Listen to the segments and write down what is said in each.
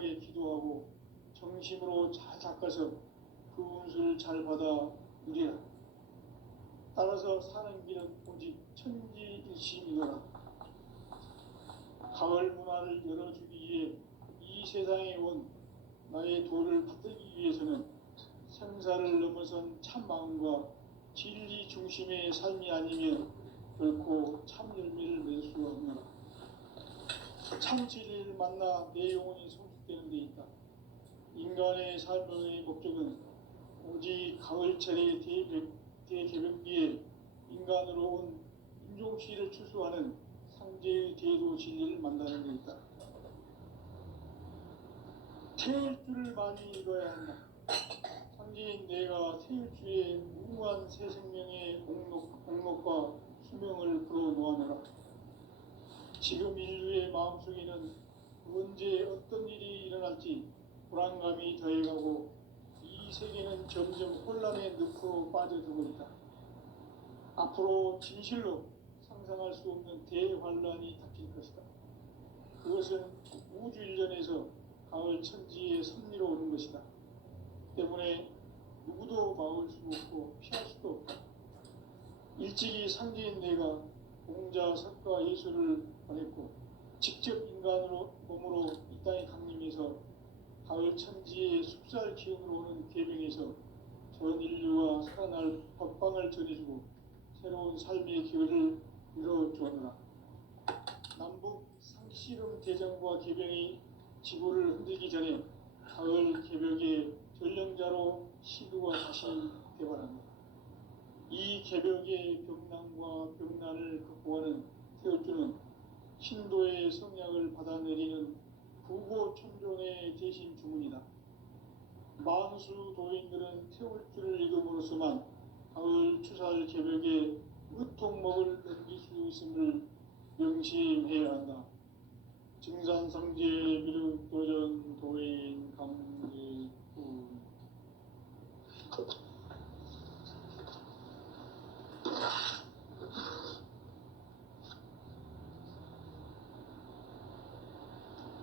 진실하게 기도하고 정심으로 잘 닦아서 그 운수를 잘 받아 누리라. 따라서 사는 길은 오직 천지일심이더라. 가을 문화를 열어주기 위해 이 세상에 온 나의 도를 받들기 위해서는 생사를 넘어선 참 마음과 진리 중심의 삶이 아니면 결코 참 열매를 맺을 수가 없노라. 참 진리를 만나 내 영혼이 성숙되는 데 있다. 인간의 삶의 목적은 오직 가을철의 대개벽기에 인간으로 온 인종시를 추수하는 상제의 대도 진리를 만나는 데 있다. 태울 줄을 많이 읽어야 한다. 상제인 내가 태울 주의 무궁한 새 생명의 공록과 수명을 불어놓아내라. 지금 인류의 마음속에는 언제 어떤 일이 일어날지 불안감이 더해가고 이 세계는 점점 혼란의 늪으로 빠져들고 있다. 앞으로 진실로 상상할 수 없는 대환란이 닥칠 것이다. 그것은 우주 일련에서 가을 천지의 섭리로 오는 것이다. 때문에 누구도 막을 수 없고 피할 수도 없다. 일찍이 상제인 내가 공자, 석가, 예수를 보냈고 직접 인간으로 몸으로 이 땅에 강림해서 가을 천지의 숲살 기운으로 오는 계명에서 전 인류와 살아날 법방을 전해주고 새로운 삶의 기회를 이뤄주었노라. 남북 상씨름 대전과 계병이 지구를 흔들기 전에 가을 개벽의 전령자로 시도가 다시 개발합니다. 이 개벽의 병난과 병난을 극복하는 태울주는 신도의 성약을 받아내리는 부고천존의 대신 주문이다. 만수 도인들은 태울주를 읽음으로써만 가을 추살 개벽에 의통목을 넘길 수 있음을 명심해야 한다. 증산상제 미륵도전 도인 강제군.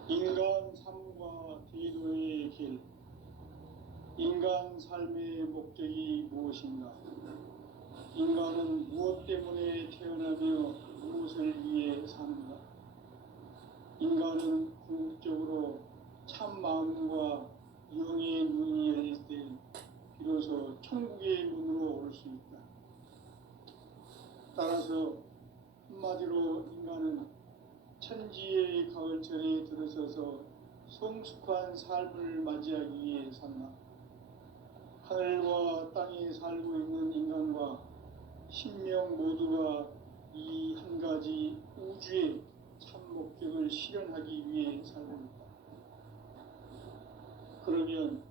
인간 삶과 대도의 길. 인간 삶의 목적이 무엇인가? 인간은 무엇 때문에 태어나며 무엇을 위해 사는가? 인간은 궁극적으로 참 마음과 영의 눈이 열릴 때 비로소 천국의 문으로 올 수 있다. 따라서 한마디로 인간은 천지의 가을철에 들어서서 성숙한 삶을 맞이하기 위해 산다. 하늘과 땅에 살고 있는 인간과 신명 모두가 이 한 가지 우주의 참 목적을 실현하기 위해 살고 있다. 그러면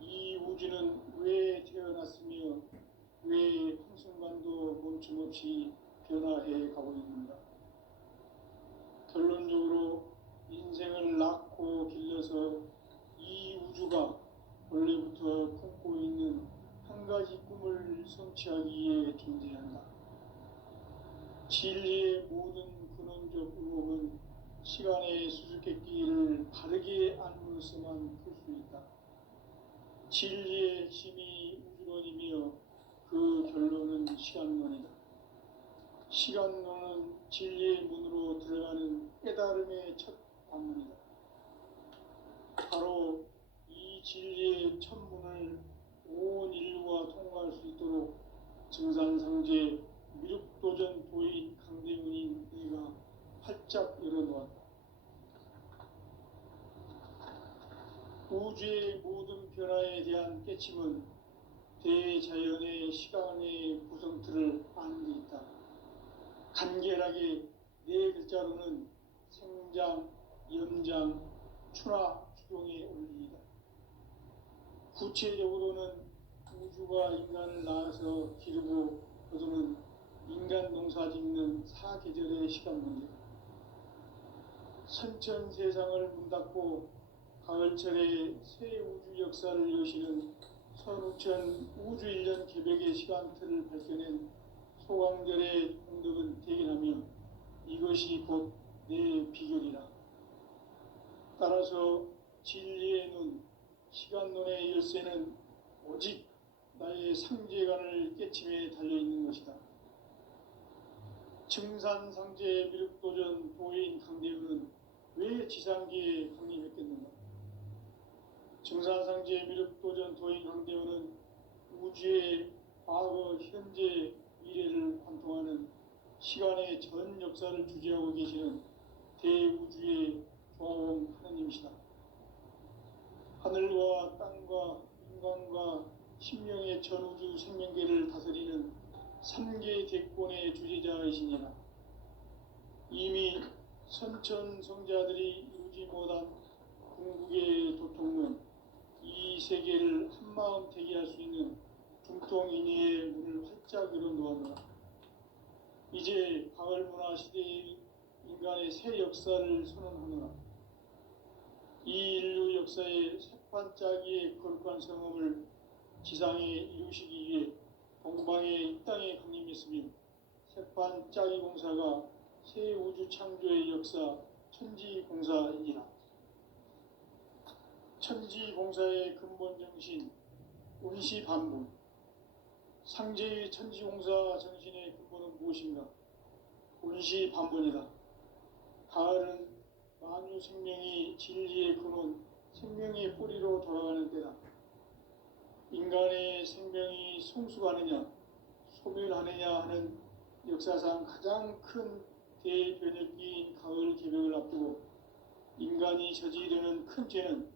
이 우주는 왜 태어났으며 왜 한순간도 멈춤없이 변화해 가고 있는가? 결론적으로 인생을 낳고 길러서 이 우주가 원래부터 품고 있는 한 가지 꿈을 성취하기 위해 존재한다. 진리의 모든 근원적 의혹은 시간의 수수께끼를 바르게 알므로서만 풀 수 있다. 진리의 핵심이 우주론이며 그 결론은 시간론이다. 시간론은 진리의 문으로 들어가는 깨달음의 첫 관문이다. 바로 이 진리의 첫 문을 온 인류가 통과할 수 있도록 증산상제 미륵도전 도인 강대문인 내가 활짝 열어놓았다. 우주의 모든 변화에 대한 깨침은 대자연의 시간의 구성틀을 아는 데 있다. 간결하게 네 글자로는 생장, 연장, 추나, 추종의 원리이다. 구체적으로는 우주가 인간을 낳아서 기르고 거두는 인간 농사 짓는 사계절의 시간 문제다. 선천 세상을 문 닫고 가을철에 새 우주 역사를 여시는 선우천 우주 1년 개벽의 시간틀을 밝혀낸 소강절의 공덕은 대견하며 이것이 곧 내 비결이라. 따라서 진리의 눈, 시간론의 열쇠는 오직 나의 상제관을 깨침에 달려있는 것이다. 증산상제 미륵도전 도인 강대우는 왜 지상계에 강림했겠는가? 증산상제 미륵도전 도인 강대우는 우주의 과거, 현재, 미래를 관통하는 시간의 전 역사를 주재하고 계시는 대우주의 조화원 하느님이시다. 하늘과 땅과 인간과 신명의 전우주 생명계를 다스리는 3개 대권의 주재자이시니라. 이미 선천성자들이 이루지 못한 궁극의 도통은 이 세계를 한마음 되게 할 수 있는 중통인의의 문을 활짝 열어놓았노라. 이제 가을문화 시대의 인간의 새 역사를 선언하노라. 이 인류 역사의 새반짝이의 거룩한 성험을 지상에 이루시기 위해 동방의 이 땅에 강림했으며 새반짝이 공사가 새 우주 창조의 역사 천지공사이니라. 천지공사의 근본 정신 운시반분. 상제의 천지공사 정신의 근본은 무엇인가? 운시반분이다. 가을은 만유 생명이 진리의 근원, 생명의 뿌리로 돌아가는 때다. 인간의 생명이 성숙하느냐, 소멸하느냐 하는 역사상 가장 큰 대변혁기인 가을 개벽을 앞두고 인간이 저지르는 큰 죄는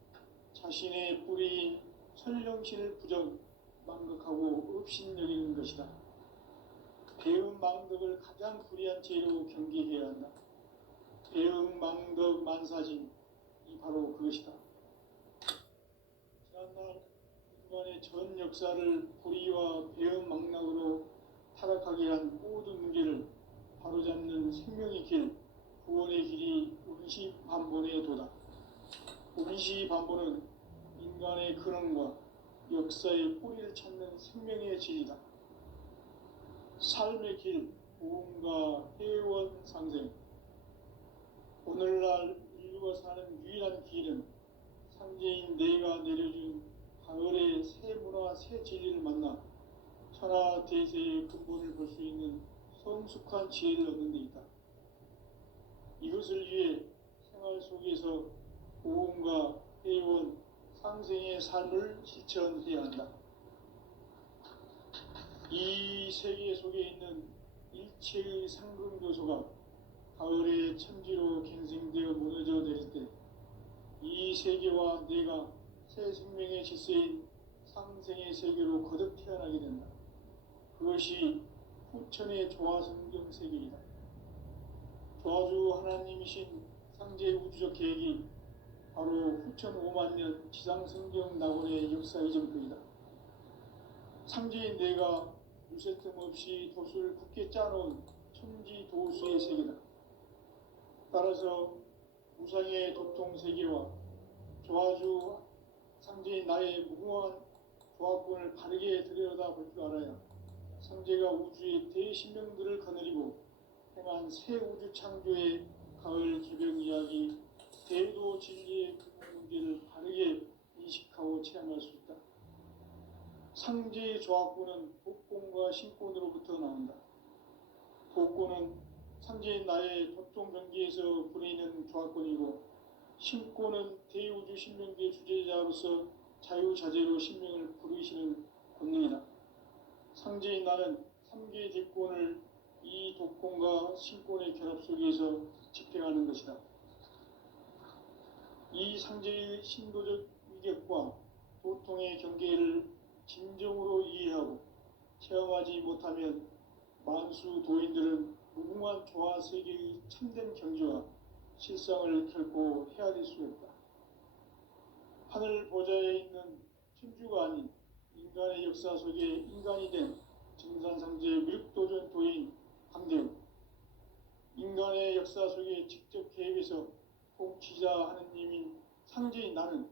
자신의 뿌리인 설령신을 부정, 망극하고 업신여기는 것이다. 배음 망덕을 가장 불의한 죄로 경계해야 한다. 배음 망덕 만사진, 이 바로 그것이다. 지난날 인간의 전 역사를 불의와 배음 망락으로 타락하게 한 모든 문제를 바로잡는 생명의 길, 구원의 길이 운시반본의 도다. 운시반본은 인간의 근원과 역사의 뿌리를 찾는 생명의 진리다. 삶의 길, 보험과 회원 상생. 오늘날 인류가 사는 유일한 길은 상제인 내가 내려준 가을의 새 문화, 새 진리를 만나 천하 대세의 근본을 볼 수 있는 성숙한 지혜를 얻는 데 있다. 이것을 위해 생활 속에서 보험과 회원, 상생의 삶을 실천해야 한다. 이 세계 속에 있는 일체의 상근교소가 가을의 천지로 갱생되어 무너져 내릴 때 이 세계와 내가 새 생명의 질서인 상생의 세계로 거듭 태어나게 된다. 그것이 후천의 조화성경 세계이다. 조화주 하나님이신 상제 우주적 계획이 바로 후천 5만 년 지상성경 낙원의 역사 이전부이다. 상제인 내가 유세틈 없이 도수를 굳게 짜놓은 천지 도수의 세계다. 따라서 무상의 도통 세계와 조화주 상제인 나의 무궁한 조합권을 바르게 들여다볼 줄 알아야 상제가 우주의 대신명들을 거느리고 행한 새 우주 창조의 가을 개벽 이야기, 대도 진리의 근본 문제를 바르게 인식하고 체험할 수 있다. 상제의 조합권은 복권과 신권으로부터 나온다. 복권은 상제인 나의 도통 경계에서 부리는 조합권이고, 신권은 대우주 신명계 주제자로서 자유자재로 신명을 부르시는 권능이다. 상제인 나는 3개의 대권을 이 독권과 신권의 결합 속에서 집행하는 것이다. 이 상제의 신도적 위격과 도통의 경계를 진정으로 이해하고 체험하지 못하면 만수 도인들은 무궁한 조화 세계의 참된 경지와 실상을 결코 헤아릴 수 없다. 하늘 보좌에 있는 천주가 아닌 인간의 역사 속에 인간이 된 증산상제 미륵도전 도인 강대우, 인간의 역사 속에 직접 개입해서 통치자 하느님인 상제인 나는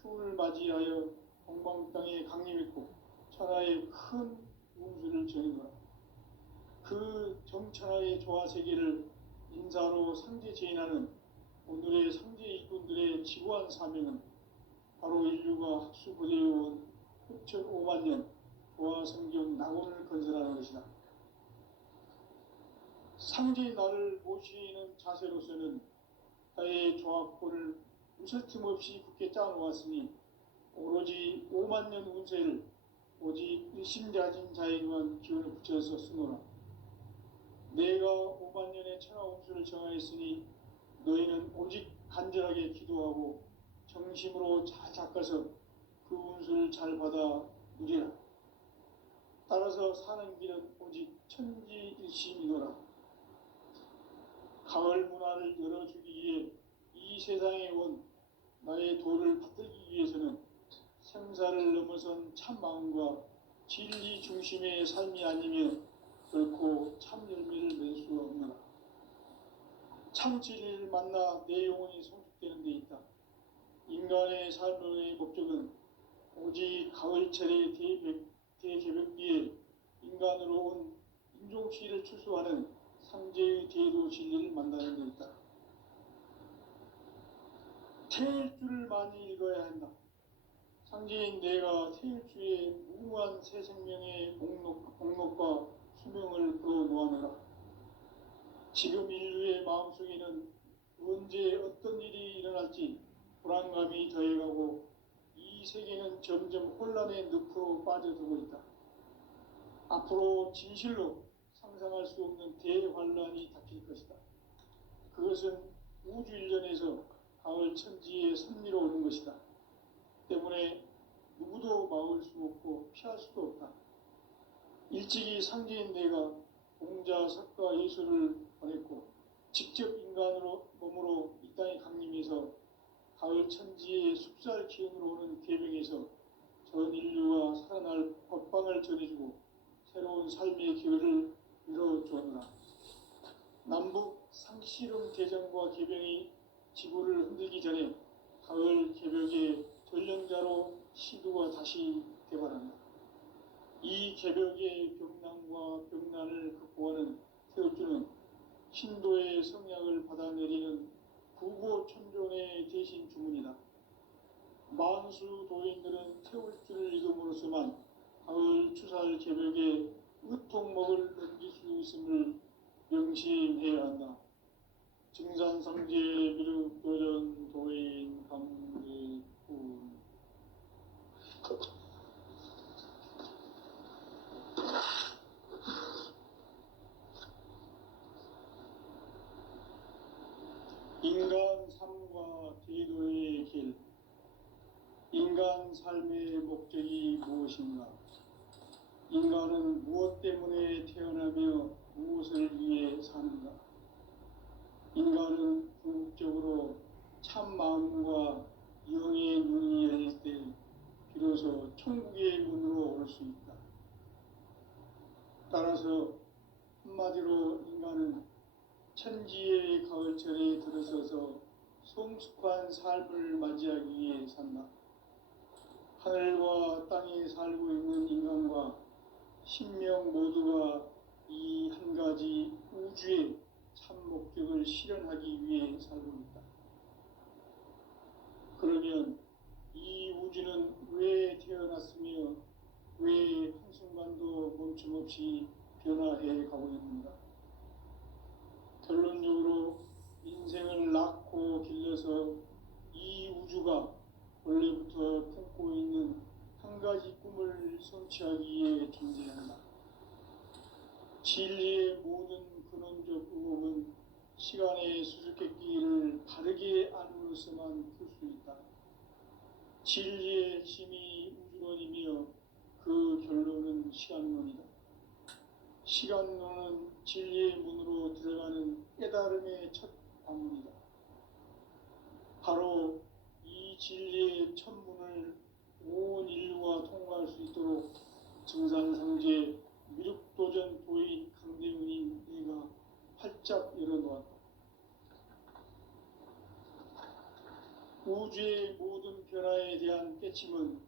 추운을 맞이하여 동방 땅에 강림했고 천하의 큰 운수를 전했노라. 그 정천하의 조화 세계를 인사로 상제 제인하는 오늘의 상제 일꾼들의 지구한 사명은 바로 인류가 학수부대해온 6,5만 년 도화 성경 낙원을 건설하는 것이다. 상제의 날을 모시는 자세로서는 나의 조합골을 무설틈 없이 굳게 짜놓았으니 오로지 5만 년 운세를 오직 일심자진 자에게만 기운을 붙여서 쓰노라. 내가 5만 년의 천하 운수를 정하였으니 너희는 오직 간절하게 기도하고 정심으로 잘 닦아서 그 운수를 잘 받아 누리라. 따라서 사는 길은 오직 천지일심이노라. 가을 문화를 열어주기 위해 이 세상에 온 나의 도를 받들기 위해서는 생사를 넘어선 참 마음과 진리 중심의 삶이 아니면 결코 참 열매를 맺을 수 없노라. 참 진리를 만나 내 영혼이 성숙되는 데 있다. 인간의 삶의 목적은 오직 가을철의 대개벽기에 인간으로 온 인종시를 추수하는 상제의 대도 진리를 만나는 데 있다. 태일주를 많이 읽어야 한다. 상제인 내가 태일주의 무궁한 새 생명의 목록과 수명을 풀어놓아노라. 지금 인류의 마음속에는 언제 어떤 일이 일어날지 불안감이 더해가고 이 세계는 점점 혼란의 늪으로 빠져들고 있다. 앞으로 진실로 상상할 수 없는 대환란이 닥칠 것이다. 그것은 우주 일련에서 가을 천지의 섭리로 오는 것이다. 때문에 누구도 막을 수 없고 피할 수도 없다. 일찍이 상제인 내가 공자, 석가, 예수를 보냈고 직접 인간으로 몸으로 이 땅에 강림해서 가을 천지의 숲살 기운으로 오는 계명에서 전 인류가 살아날 법방을 전해주고 새로운 삶의 기회를 열어주었노라. 남북 상씨름 대전과 계병이 지구를 흔들기 전에 가을 개벽의 전령자로 시도가 다시 개발한다. 이 개벽의 벽난과 벽난을 극복하는 태울주는 신도의 성약을 받아내리는 구고천존의 대신 주문이다. 만수 도인들은 태울주를 읽음으로써만 가을 추살 개벽의 의통목을 넘길 수 있음을 명심해야 한다. 증산상제 미륵도전 도인 강대군. 인간 삶과 대도의 길. 인간 삶의 목적이 무엇인가? 인간은 무엇 때문에 태어나며 무엇을 위해 사는가? 인간은 궁극적으로 참 마음과 영의 눈이 열릴 때 비로소 천국의 문으로 올 수 있다. 따라서 한마디로 인간은 천지의 가을철에 들어서서 성숙한 삶을 맞이하기 위해 산다. 하늘과 땅에 살고 있는 인간과 신명 모두가 이 한 가지 우주의 참 목적을 실현하기 위해 살고 있다. 그러면 이 우주는 왜 태어났으며 왜 한순간도 멈춤없이 변화해 가고 있는가? 결론적으로 인생을 낳고 길러서 이 우주가 원래부터 품고 있는 한 가지 꿈을 성취하기 위해 존재한다. 진리의 모든 근원적 의혹은 시간의 수수께끼를 바르게 알므로서만 풀 수 있다. 진리의 핵심이 우주론이며 그 결론은 시간론이다. 시간론은 진리의 문으로 들어가는 깨달음의 첫 방문이다. 바로 이 진리의 첫 문을 온 인류가 통과할 수 있도록 증산상제 미륵도전 도인 강대훈인 내가 활짝 열어놓았다. 우주의 모든 변화에 대한 깨침은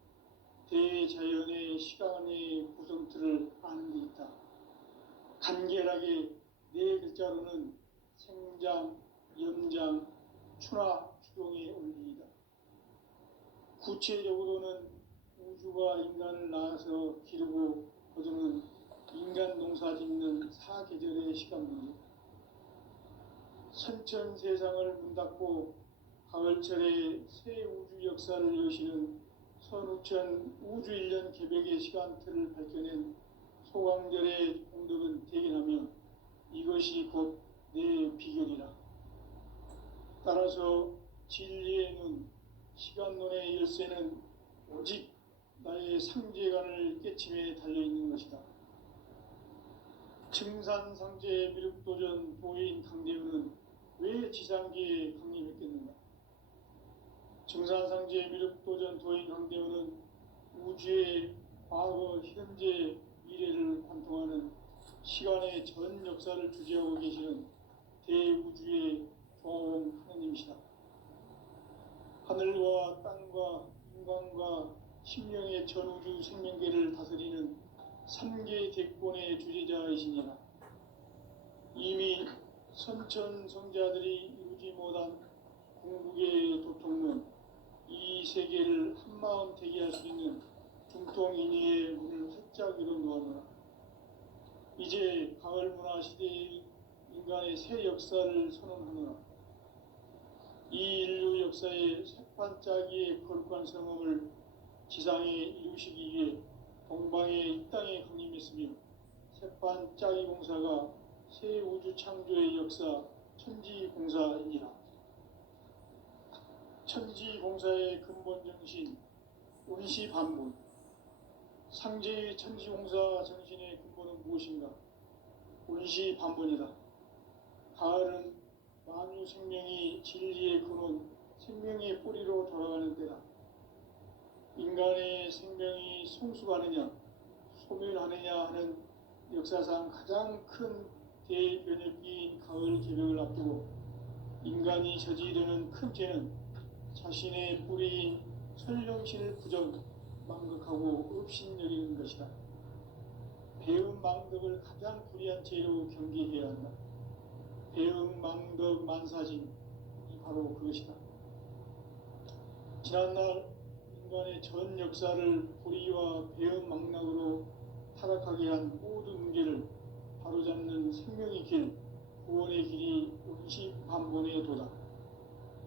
대자연의 시간의 구성틀을 아는 데 있다. 간결하게 네 글자로는 생장, 염장, 추나 추동에 올리이다. 구체적으로는 우주가 인간을 낳아서 기르고 거두는 인간 농사 짓는 사계절의 시간 문제, 선천 세상을 문 닫고 가을철에 새 우주 역사를 여시는 선우천 우주 1년 개벽의 시간틀을 밝혀낸 소강절의 공덕은 대견하며 이것이 곧 내 비결이라. 따라서 진리의 눈, 시간론의 열쇠는 오직 나의 상제관을 깨침에 달려있는 것이다. 증산상제 미륵도전 도인 강대우는 왜 지상계에 강림했겠는가? 증산상제 미륵도전 도인 강대우는 우주의 과거, 현재, 미래를 관통하는 시간의 전 역사를 주재하고 계시는 대우주의 조화원 하느님이시다. 하늘과 땅과 인간과 심령의 전우주 생명계를 다스리는 삼계 대권의 주제자이시니라. 이미 선천 성자들이 이루지 못한 궁극의 도통론, 이 세계를 한마음 되게 할 수 있는 중통인의의 문을 활짝 열어 놓았노라. 이제 가을 문화 시대의 인간의 새 역사를 선언하노라. 이 인류 역사의 새반짝이의 거룩한 성험을 지상에 이루시기 위해 동방의 이 땅에 강림했으며 새반짝이 공사가 새 우주 창조의 역사 천지공사이니라. 천지공사의 근본 정신 운시반본, 상제의 천지공사 정신의 근본은 무엇인가? 운시반본이다. 가을은 만유 생명이 진리의 근원, 생명의 뿌리로 돌아가는 때다. 인간의 생명이 성숙하느냐, 소멸하느냐 하는 역사상 가장 큰 대변혁기인 가을 개벽을 앞두고 인간이 저지르는 큰 죄는 자신의 뿌리인 설령신을 부정, 망극하고 업신여기는 것이다. 배음 망덕을 가장 불의한 죄로 경계해야 한다. 배음 망덕 만사진이 바로 그것이다. 지난날 인간의 전 역사를 불의와 배음 망락으로 타락하게 한 모든 문제를 바로잡는 생명의 길, 구원의 길이 운시반본의 도다.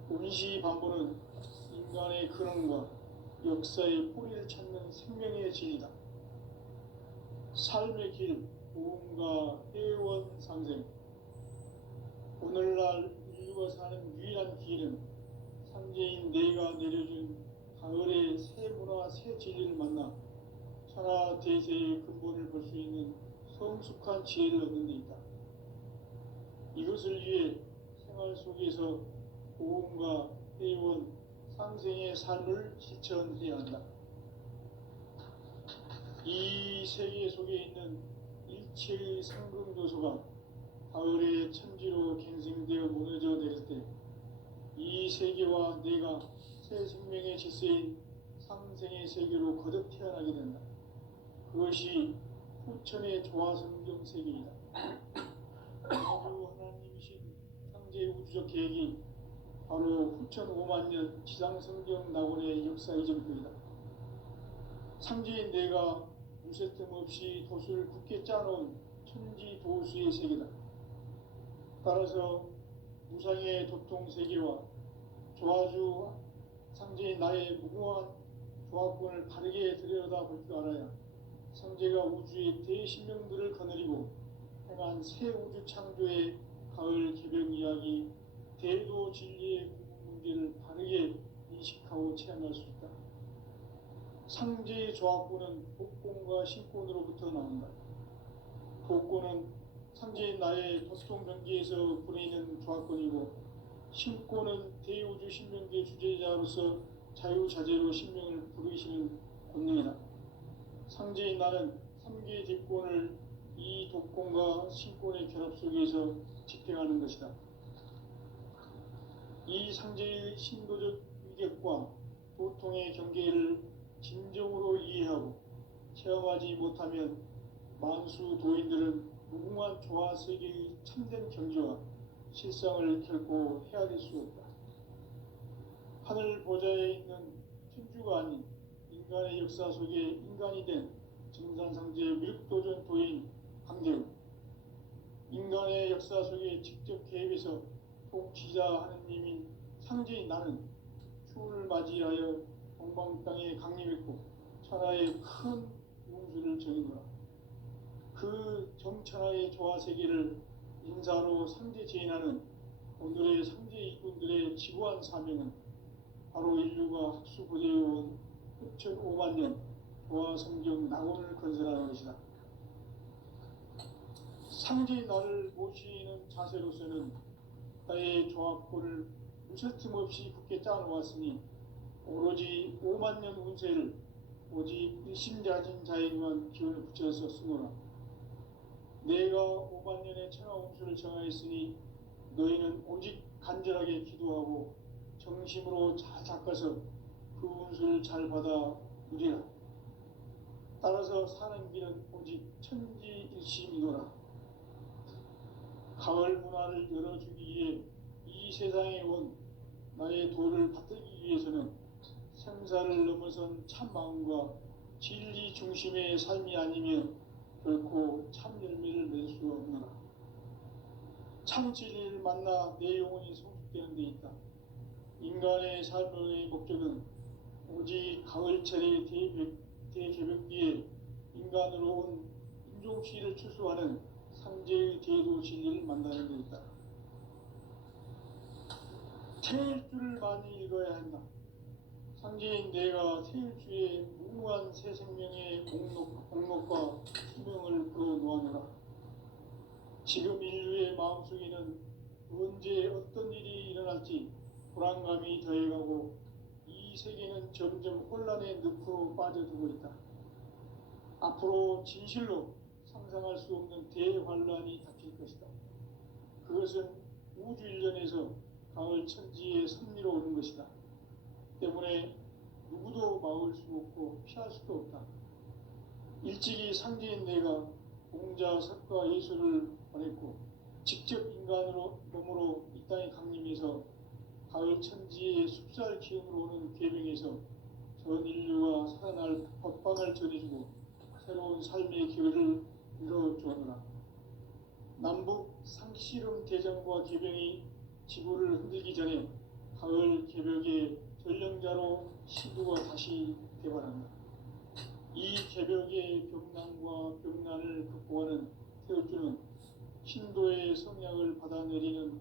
운시반본은 인간의 근원과 역사의 뿌리를 찾는 생명의 진리다. 삶의 길, 보험과 회원 상생. 오늘날 인류가 사는 유일한 길은 상제인 내가 내려준 가을의 새 문화, 새 진리를 만나 천하 대세의 근본을 볼 수 있는 성숙한 지혜를 얻는 데 있다. 이것을 위해 생활 속에서 보험과 회원, 상생의 삶을 실천해야 한다. 이 세계 속에 있는 일체의 상금 요소가 가을의 천지로 갱생되어 무너져 내릴 때 이 세계와 내가 새 생명의 질서인 상생의 세계로 거듭 태어나게 된다. 그것이 후천의 조화성경 세계이다. 아주 하나님이신 상제의 우주적 계획이 바로 후천 5만 년 지상성경 낙원의 역사 이전표이다. 상제인 내가 무쇠 틈 없이 도수를 굳게 짜놓은 천지 도수의 세계다. 따라서 무상의 도통 세계와 조화주 상제인 나의 무궁한 조합권을 바르게 들여다볼 줄 알아야 상제가 우주의 대신명들을 거느리고 행한 새 우주 창조의 가을 개벽 이야기, 대도 진리의 문제를 바르게 인식하고 체험할 수 있다. 상제의 조합권은 복권과 신권으로부터 나온다. 복권은 상제인 나의 도통 경계에서 보내는 조합권이고, 신권은 대우주 신명계 주제자로서 자유자재로 신명을 부르시는 권능이다. 상제인 나는 3개의 뒷권을 이 독권과 신권의 결합 속에서 집행하는 것이다. 이 상제의 신도적 위격과 도통의 경계를 진정으로 이해하고 체험하지 못하면 만수 도인들은 무궁한 조화 세계의 참된 경지와 실상을 결코 헤아릴 수 없다. 하늘 보좌에 있는 천주가 아닌 인간의 역사 속에 인간이 된 증산상제 미륵도전 도인 강대우, 인간의 역사 속에 직접 개입해서 통치자 하느님인 상제인 나는 추운을 맞이하여 동방 땅에 강림했고 천하의 큰 운수를 정이노라. 그 정천하의 조화세계를 인사로 상제 제인하는 오늘의 상제 일꾼들의 지구한 사명은 바로 인류가 학수고대해온 6,500만 년 조화성경 낙원을 건설하는 것이다. 상제의 나를 모시는 자세로서는 나의 조합권을 무설틈 없이 굳게 짜놓았으니 오로지 5만 년 운세를 오직 일심자진 자에게만 기운을 붙여서 쓰노라. 내가 5만 년의 천하 운수를 정하였으니 너희는 오직 간절하게 기도하고 정심으로 잘 닦아서 그 운수를 잘 받아 누리라. 따라서 사는 길은 오직 천지일심이노라. 가을 문화를 열어주기 위해 이 세상에 온 나의 도를 받들기 위해서는 생사를 넘어선 참 마음과 진리 중심의 삶이 아니면 결코 참 열매를 맺을 수 없노라. 참 진리를 만나 내 영혼이 성숙되는 데 있다. 인간의 삶의 목적은 오직 가을철의 대개벽기에 인간으로 온 인종시를 추수하는 상제의 대도 진리를 만나는 데 있다. 태일주를 많이 읽어야 한다. 상제인 내가 태일주의 무궁한 새 생명의 목록과 수명을 풀어놓아노라. 지금 인류의 마음속에는 언제 어떤 일이 일어날지 불안감이 더해가고 이 세계는 점점 혼란의 늪으로 빠져들고 있다. 앞으로 진실로 상상할 수 없는 대환란이 닥칠 것이다. 그것은 우주 일련에서 가을 천지의 섭리로 오는 것이다. 때문에 누구도 막을 수 없고 피할 수도 없다. 일찍이 상제인 내가 공자, 석가, 예수를 보냈고 직접 인간으로 몸으로 이 땅에 강림해서 가을 천지의 숲살 기운으로 오는 계명에서 전 인류가 살아날 법방을 전해주고 새로운 삶의 기회를 이뤄주었노라. 남북 상씨름 대전과 계병이 지구를 흔들기 전에 가을 개벽의 전령자로 신두가 다시 개발한다. 이 개벽의 병난과 병난을 극복하는 태울주는 신도의 성약을 받아내리는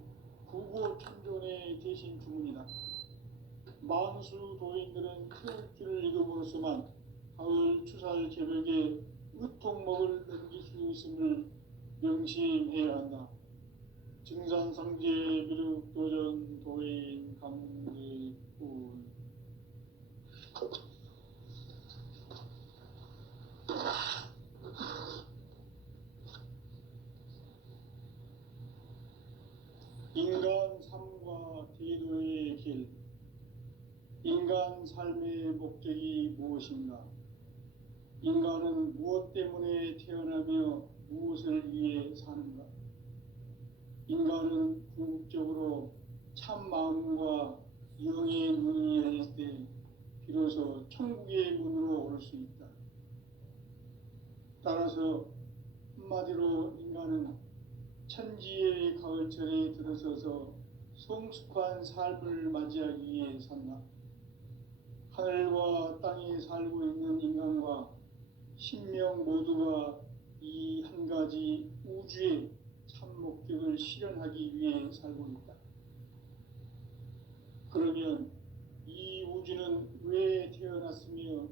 구고천존의 대신 주문이다. 만수 도인들은 태울주를 읽음으로써만 가을 추살 개벽의 으통목을 넘길 수 있음을 명심해야 한다. 증산상제 미륵도전 도인 강대군. 인간 삶과 대도의 길. 인간 삶의 목적이 무엇인가? 인간은 무엇 때문에 태어나며 무엇을 위해 사는가? 인간은 궁극적으로 참 마음과 영의 문이 열릴 때 비로소 천국의 문으로 오를 수 있다. 따라서 한마디로 인간은 천지의 가을철에 들어서서 성숙한 삶을 맞이하기 위해 산다. 하늘과 땅에 살고 있는 인간과 신명 모두가 이 한 가지 우주의 참 목적을 실현하기 위해 살고 있다. 그러면 이 우주는 왜 태어났으며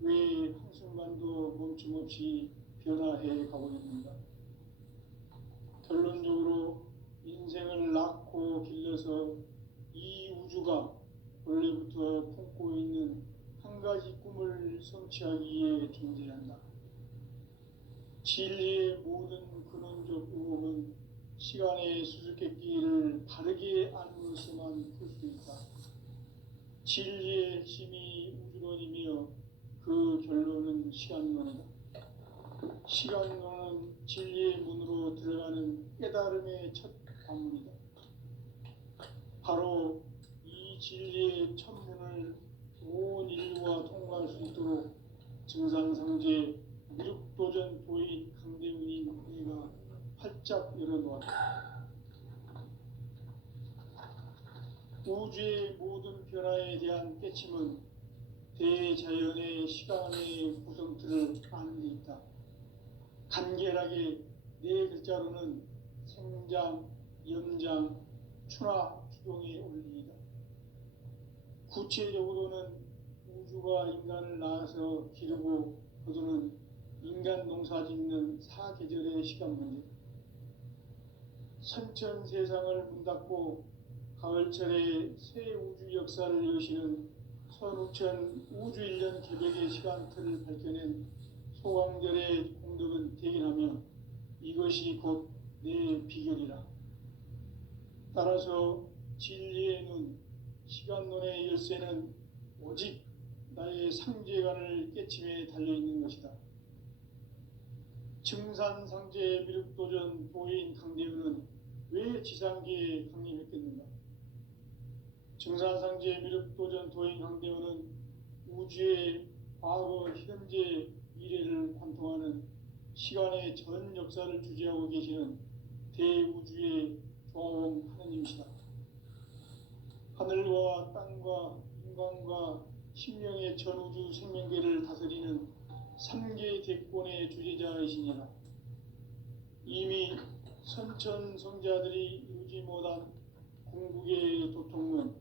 왜 한순간도 멈춤없이 변화해 가고 있는가? 결론적으로 인생을 낳고 길러서 이 우주가 원래부터 품고 있는 한 가지 꿈을 성취하기 위해 존재한다. 진리의 모든 근원적 의혹은 시간의 수수께끼를 바르게 알므로서만 풀 수 있다. 진리의 핵심이 우주론이며 그 결론은 시간론이다. 시간론은 진리의 문으로 들어가는 깨달음의 첫 관문이다. 바로 이 이 진리의 천문을 온 인류가 통과할 수 있도록 증산상제 미륵도전 도인 강대훈인 내가 활짝 열어놓았다. 우주의 모든 변화에 대한 깨침은 대자연의 시간의 구성틀을 아는 데 있다. 간결하게 네 글자로는 생장, 염장, 추나 추동의 원리이다. 구체적으로는 우주가 인간을 낳아서 기르고 거두는 인간 농사 짓는 사계절의 시간 문제, 선천 세상을 문 닫고 가을철에 새 우주 역사를 여시는 선우천 우주 1년 개벽의 시간틀을 밝혀낸 소강절의 공덕은 대견하며 이것이 곧 내 비결이라. 따라서 진리의 눈, 시간론의 열쇠는 오직 나의 상제관을 깨침에 달려있는 것이다. 증산상제 미륵도전 도인 강대훈은 왜 지상계에 강림했겠는가? 증산상제 미륵도전 도인 강대훈은 우주의 과거, 현재, 미래를 관통하는 시간의 전 역사를 주재하고 계시는 대우주의 조화원 하느님이시다. 하늘과 땅과 인간과 신명의 전우주 생명계를 다스리는 3개 대권의 주재자이시니라. 이미 선천성자들이 이루지 못한 궁극의 도통은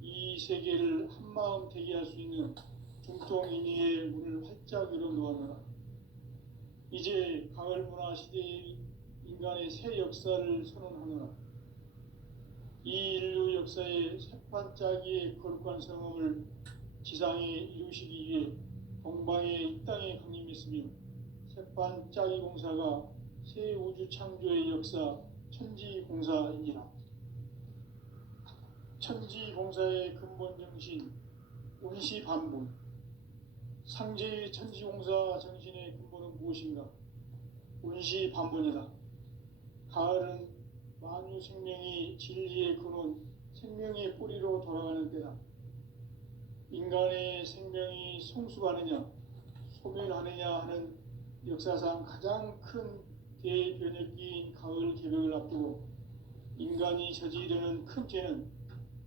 이 세계를 한마음 되게 할 수 있는 중통인의의 문을 활짝 열어놓았노라. 이제 가을문화 시대의 인간의 새 역사를 선언하노라. 이 인류 역사의 새판짜기의 거룩한 성험을 지상에 이루시기 위해 동방의 이 땅에 강림했으며 새판짜기 공사가 새 우주 창조의 역사 천지공사이니라. 천지공사의 근본 정신 운시반본, 상제의 천지공사 정신의 근본은 무엇인가? 운시반본이다. 가을은 만유 생명이 진리의 근원, 생명의 뿌리로 돌아가는 때다. 인간의 생명이 성숙하느냐, 소멸하느냐 하는 역사상 가장 큰 대변혁기인 가을 개벽을 앞두고 인간이 저지르는 큰 죄는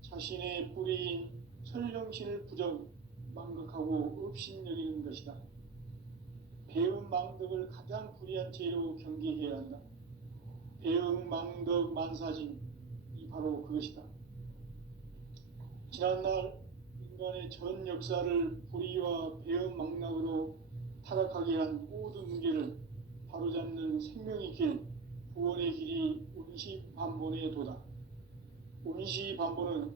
자신의 뿌리인 설령신을 부정, 망각하고 업신여기는 것이다. 배음 망덕을 가장 불의한 죄로 경계해야 한다. 배음 망덕 만사진이 바로 그것이다. 지난날 인간의 전 역사를 불의와 배음 망락으로 타락하게 한 모든 문제를 바로잡는 생명의 길, 구원의 길이 운시반본의 도다. 운시반본은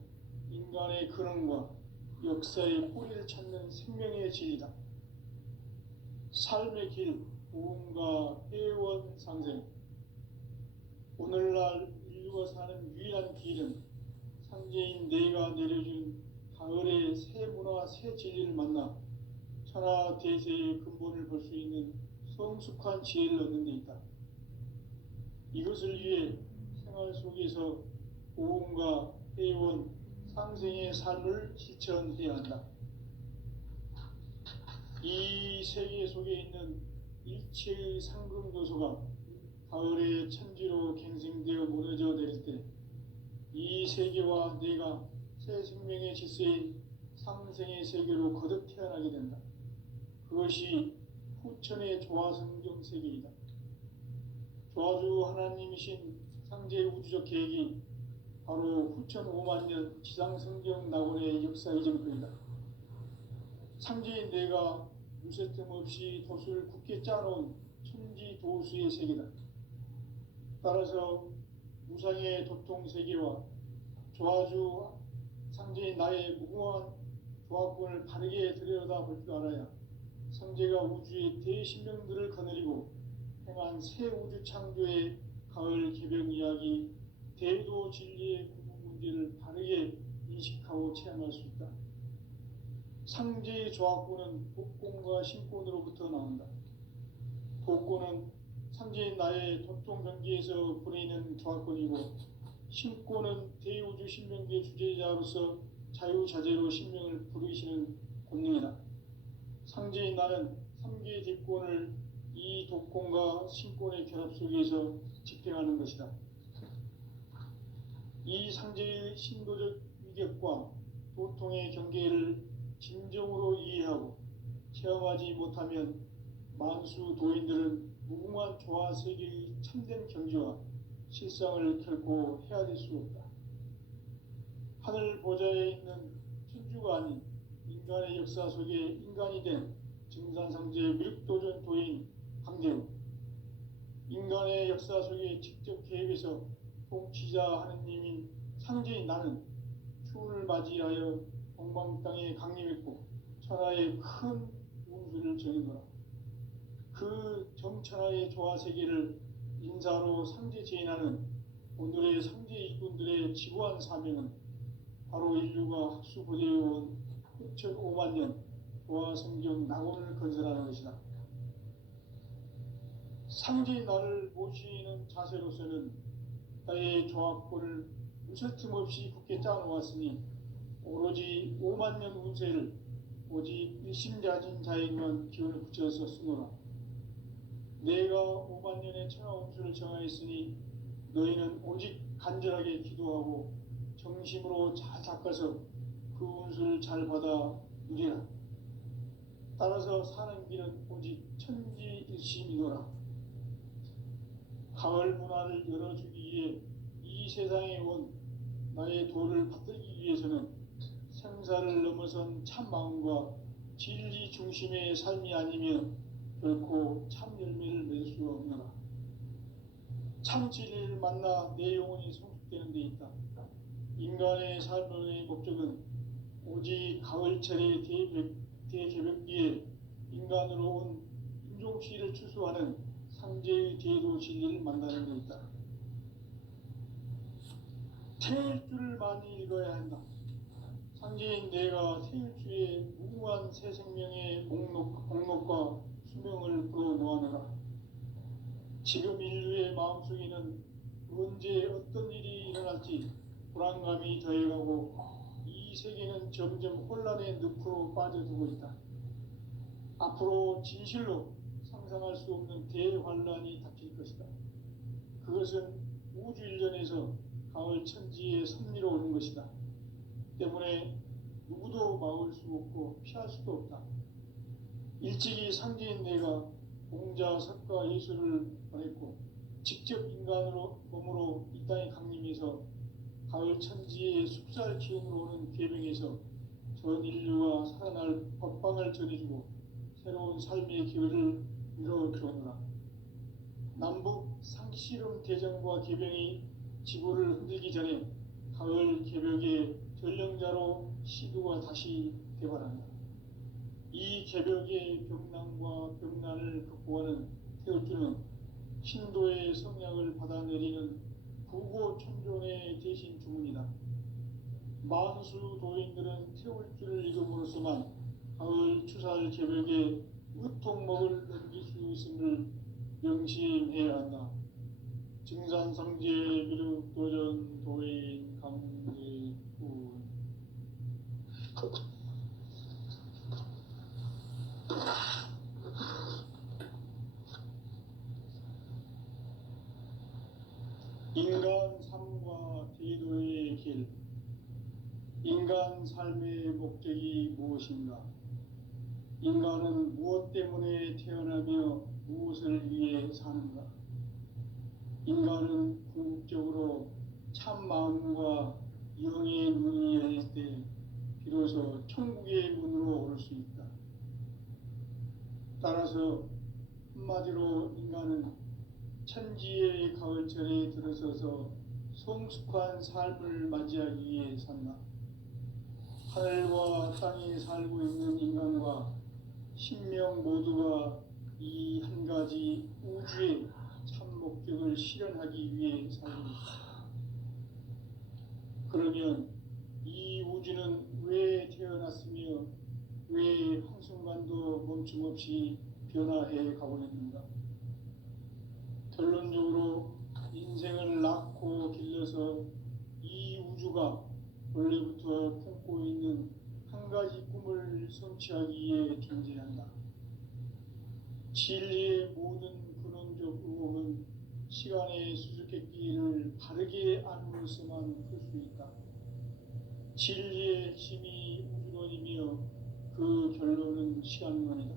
인간의 근원과 역사의 뿌리를 찾는 생명의 진리다. 삶의 길, 보험과 회원 상생. 오늘날 인류가 사는 유일한 길은 상제인 내가 내려준 가을의 새 문화, 새 진리를 만나 천하 대세의 근본을 볼 수 있는 성숙한 지혜를 얻는 데 있다. 이것을 위해 생활 속에서 보험과 회원, 상생의 삶을 실천해야 한다. 이 세계 속에 있는 일체의 상금도소가 가을의 천지로 갱생되어 무너져 내릴 때 이 세계와 내가 새 생명의 질서인 상생의 세계로 거듭 태어나게 된다. 그것이 후천의 조화성경 세계이다. 조화주 하나님이신 상제 우주적 계획이 바로 후천 5만 년 지상성경 낙원의 역사 이정표이다. 상제인 내가 무쇠 틈 없이 도수를 굳게 짜놓은 천지도수의 세계다. 따라서 무상의 도통세계와 조화주 상제인 나의 무궁한 조합권을 바르게 들여다볼 줄 알아야 상제가 우주의 대신명들을 거느리고 행한 새 우주 창조의 가을 개벽 이야기, 대도 진리의 구분 문제를 바르게 인식하고 체험할 수 있다. 상제의 조합권은 복권과 신권으로부터 나온다. 복권은 상제인 나의 도통 경계에서 보내는 조합권이고, 신권은 대우주 신명계 주제자로서 자유자재로 신명을 부르시는 본능이다. 상제인 나는 3개 뒷권을 이 독권과 신권의 결합 속에서 집행하는 것이다. 이 상제의 신도적 위격과 도통의 경계를 진정으로 이해하고 체험하지 못하면 만수 도인들은 무궁한 조화 세계의 참된 경지와 실상을 결코 헤아릴 수 없다. 하늘 보좌에 있는 천주가 아닌 인간의 역사 속에 인간이 된 증산상제 미륵도전 도인 강재우, 인간의 역사 속에 직접 개입해서 통치자 하느님인 상제인 나는 추운을 맞이하여 동방 땅에 강림했고 천하의 큰 운수를 정해노라. 그 정천하의 조화세계를 인사로 상제 제인하는 오늘의 상제 일꾼들의 지구한 사명은 바로 인류가 학수고대해온 6,500만 년 조화성경 낙원을 건설하는 것이다. 상제의 나를 모시는 자세로서는 나의 조합권을 무설틈 없이 굳게 짜놓았으니 오로지 5만 년 운세를 오직 일심자진 자에게만 기운을 붙여서 쓰노라. 내가 5만 년의 천하 운수를 정하였으니 너희는 오직 간절하게 기도하고 정심으로 잘 닦아서 그 운수를 잘 받아 누리라. 따라서 사는 길은 오직 천지일심이노라. 가을 문화를 열어주기 위해 이 세상에 온 나의 도를 받들기 위해서는 생사를 넘어선 참 마음과 진리 중심의 삶이 아니면 결코 참 열매를 맺을 수 없노라. 참 진리를 만나 내 영혼이 성숙되는 데 있다. 인간의 삶의 목적은 오직 가을철의 대개벽기에 인간으로 온 인종시를 추수하는 상제의 대도 진리를 만나는 데 있다. 태일주를 많이 읽어야 한다. 상제인 내가 태일주의 무궁한 새 생명의 목록과 수명을 불어놓아노라. 지금 인류의 마음속에는 언제 어떤 일이 일어날지 불안감이 더해가고 이 세계는 점점 혼란의 늪으로 빠져들고 있다. 앞으로 진실로 상상할 수 없는 대환란이 닥칠 것이다. 그것은 우주 일전에서 가을 천지의 섭리로 오는 것이다. 때문에 누구도 막을 수 없고 피할 수도 없다. 일찍이 상제인 내가 공자, 석가, 예수를 보냈고 직접 인간으로 몸으로 이 땅에 강림해서 가을 천지의 숲살 기운으로 오는 계명에서 전 인류가 살아날 법방을 전해주고 새로운 삶의 기회를 이뤄주었노라. 남북 상씨름 대전과 계병이 지구를 흔들기 전에 가을 개벽의 전령자로 시두가 다시 대발한다. 이 개벽의 병난과 병난을 극복하는 태울주는 신도의 성약을 받아내리는 구고천존의 대신 주문이다. 만수 도인들은 태울주를 읽음으로써만 가을 추살 개벽의 으통목을 넘길 수 있음을 명심해야 한다. 증산상제 미륵도전 도인 강제군. 인간 삶과 대도의 길. 인간 삶의 목적이 무엇인가? 인간은 무엇 때문에 태어나며 무엇을 위해 사는가? 인간은 궁극적으로 참 마음과 영의 문이 열릴 때 비로소 천국의 문으로 오를 수 있다. 따라서 한마디로 인간은 천지의 가을철에 들어서서 성숙한 삶을 맞이하기 위해 산다. 하늘과 땅에 살고 있는 인간과 신명 모두가 이 한 가지 우주의 참 목적을 실현하기 위해 살고 있다. 그러면 이 우주는 왜 태어났으며 왜 한순간도 멈춤없이 변화해 가고 있는가? 결론적으로 인생을 낳고 길러서 이 우주가 원래부터 품고 쫓고 있는 한 가지 꿈을 성취하기 위해 존재한다. 진리의 모든 근원적 의혹은 시간의 수수께끼를 바르게 알므로서만 풀 수 있다. 진리의 핵심이 우주론이며 그 결론은 시간론이다.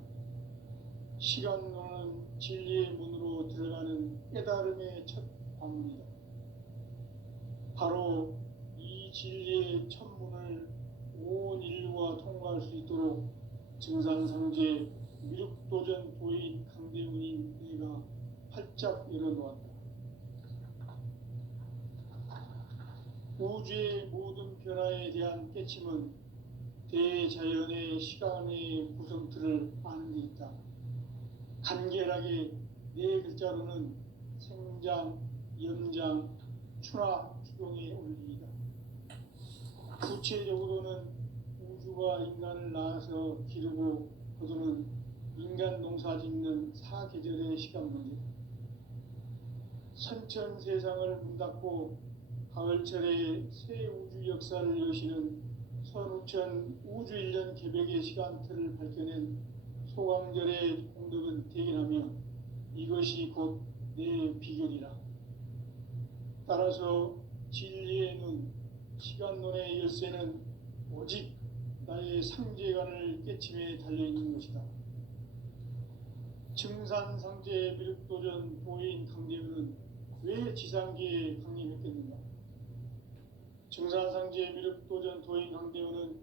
시간론은 진리의 문으로 들어가는 깨달음의 첫 관문이다. 바로 이 진리의 첫 문을 온 인류가 통과할 수 있도록 증산상제 미륵도전 도인 강대문인 내가 활짝 열어놓았다. 우주의 모든 변화에 대한 깨침은 대자연의 시간의 구성틀을 아는 데 있다. 간결하게 네 글자로는 생장, 연장, 추나 추동의 원리이다. 구체적으로는 우주가 인간을 낳아서 기르고 거두는 인간 농사 짓는 사계절의 시간 문제, 선천 세상을 문 닫고 가을철에 새 우주 역사를 여시는 선우천 우주 1년 개벽의 시간틀을 밝혀낸 소강절의 공덕은 대견하며 이것이 곧 내 비결이라. 따라서 진리의 눈, 시간론의 열쇠는 오직 나의 상제관을 깨침에 달려있는 것이다. 증산상제 미륵도전 도인 강대문은 왜 지상계에 강림했겠는가? 증산상제 미륵도전 도인 강대문은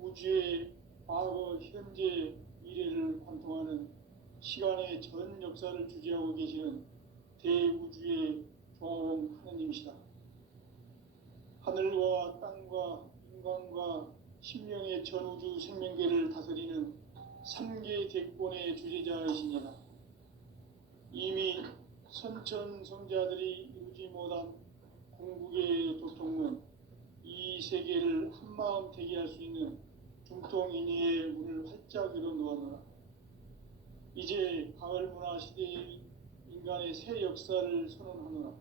우주의 과거, 현재, 미래를 관통하는 시간의 전 역사를 주재하고 계시는 대우주의 조화원 하느님이시다. 하늘과 땅과 인간과 신명의 전우주 생명계를 다스리는 3계 대권의 주재자이시니라. 이미 선천성자들이 이루지 못한 궁극의 도통은 이 세계를 한마음 되게 할 수 있는 중통인의의 문을 활짝 열어놓았노라. 이제 가을문화 시대의 인간의 새 역사를 선언하노라.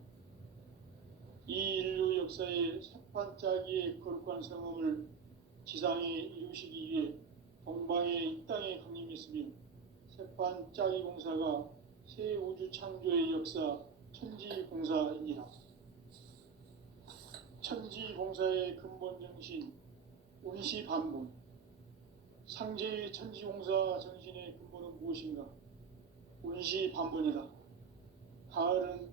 이 인류 역사의 새판짜기의 거룩한 성험을 지상에 이루시기 위해 동방의 이 땅에 강림했으며 새판짜기 공사가 새 우주 창조의 역사 천지공사이니라. 천지공사의 근본 정신 운시반본, 상제의 천지공사 정신의 근본은 무엇인가? 운시반본이다. 가을은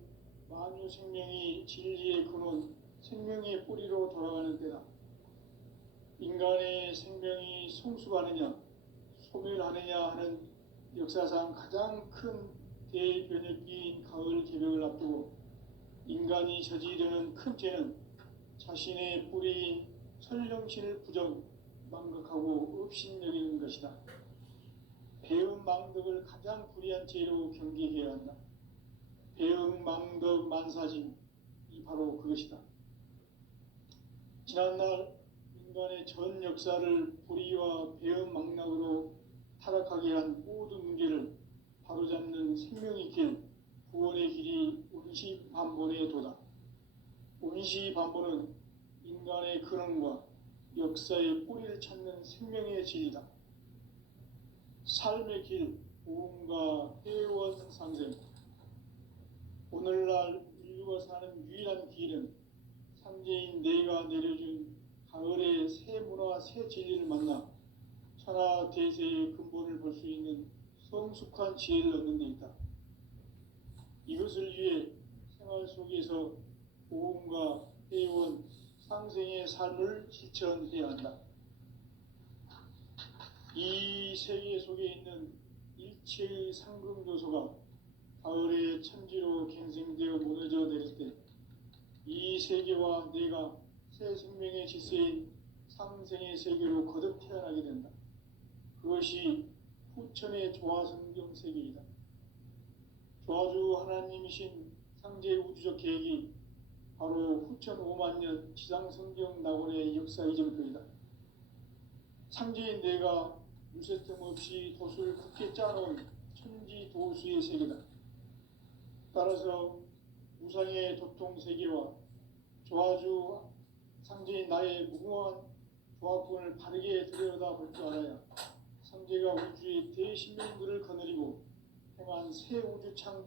만유 생명이 진리의 근원, 생명의 뿌리로 돌아가는 때다. 인간의 생명이 성숙하느냐, 소멸하느냐 하는 역사상 가장 큰 대변혁기인 가을 개벽을 앞두고 인간이 저지르는 큰 죄는 자신의 뿌리인 설령신을 부정, 망각하고 업신여기는 것이다. 배음 망덕을 가장 불의한 죄로 경계해야 한다. 배음 망덕 만사짐이 바로 그것이다. 지난날 인간의 전 역사를 불의와 배음 망락으로 타락하게 한 모든 문제를 바로잡는 생명의 길, 구원의 길이 운시반본의 도다. 운시반본은 인간의 근원과 역사의 뿌리를 찾는 생명의 진리다. 삶의 길, 보험과 회원 상생. 오늘날 인류가 사는 유일한 길은 상제인 내가 내려준 가을의 새 문화, 새 진리를 만나 천하 대세의 근본을 볼 수 있는 성숙한 지혜를 얻는 데 있다. 이것을 위해 생활 속에서 보험과 회원, 상생의 삶을 실천해야 한다. 이 세계 속에 있는 일체의 상승요소가 가을의 천지로 갱생되어 무너져 내릴 때 이 세계와 내가 새 생명의 질서인 상생의 세계로 거듭 태어나게 된다. 그것이 후천의 조화성경 세계이다. 조화주 하나님이신 상제 우주적 계획이 바로 후천 5만 년 지상성경 낙원의 역사 이정표이다. 상제인 내가 유세틈 없이 도수를 굳게 짜놓은 천지도수의 세계다. 따라서 우상의 도통 세계와 조화주 상제인 나의 무궁한 조합군을 바르게 들여다볼 줄 알아야 성제가 우주의 대신명들을 거느리고 행한 새 우주 창조